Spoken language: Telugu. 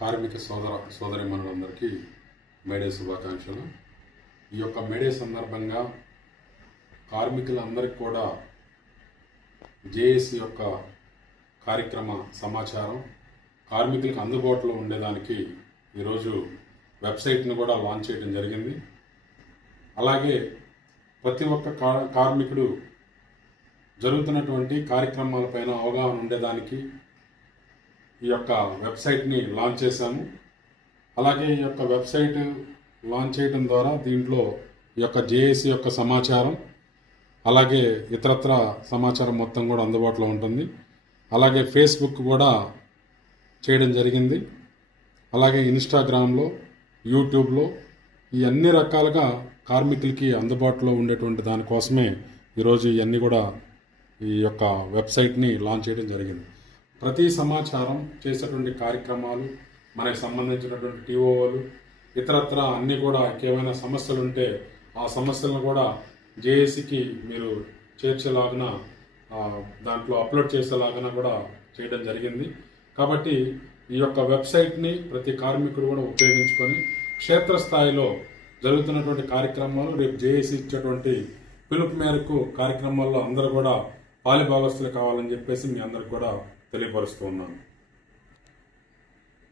కార్మిక సోదరిమణులందరికీ మేడే శుభాకాంక్షలు. ఈ యొక్క మేడే సందర్భంగా కార్మికులందరికీ కూడా జేఏసీ యొక్క కార్యక్రమ సమాచారం కార్మికులకు అందుబాటులో ఉండేదానికి ఈరోజు వెబ్సైట్ను కూడా లాంచ్ చేయడం జరిగింది. అలాగే ప్రతి ఒక్క కార్మికుడు జరుగుతున్నటువంటి కార్యక్రమాలపైన అవగాహన ఉండేదానికి ఈ యొక్క వెబ్సైట్ని లాంచ్ చేశాము. అలాగే ఈ యొక్క వెబ్సైట్ లాంచ్ చేయడం ద్వారా దీంట్లో ఈ యొక్క జేఏసీ యొక్క సమాచారం అలాగే ఇతరత్ర సమాచారం మొత్తం కూడా అందుబాటులో ఉంటుంది. అలాగే ఫేస్బుక్ కూడా చేయడం జరిగింది. అలాగే ఇన్స్టాగ్రామ్లో, యూట్యూబ్లో ఈ అన్ని రకాలుగా కార్మికులకి అందుబాటులో ఉండేటువంటి దానికోసమే ఈరోజు ఇవన్నీ కూడా ఈ యొక్క వెబ్సైట్ని లాంచ్ చేయడం జరిగింది. ప్రతి సమాచారం చేసేటువంటి కార్యక్రమాలు, మనకు సంబంధించినటువంటి టీఓలు, ఇతరత్ర అన్నీ కూడా ఏమైనా సమస్యలు ఉంటే ఆ సమస్యలను కూడా జేఏసీకి మీరు చేర్చేలాగా దాంట్లో అప్లోడ్ చేసేలాగా కూడా చేయడం జరిగింది. కాబట్టి ఈ యొక్క వెబ్సైట్ని ప్రతి కార్మికుడు కూడా ఉపయోగించుకొని క్షేత్రస్థాయిలో జరుగుతున్నటువంటి కార్యక్రమాలు, రేపు జేఏసీ ఇచ్చేటువంటి పిలుపు మేరకు కార్యక్రమాల్లో అందరూ కూడా పాలిభాగస్తులు కావాలని చెప్పేసి మీ అందరికి కూడా తెలియపరుస్తూ ఉన్నాను.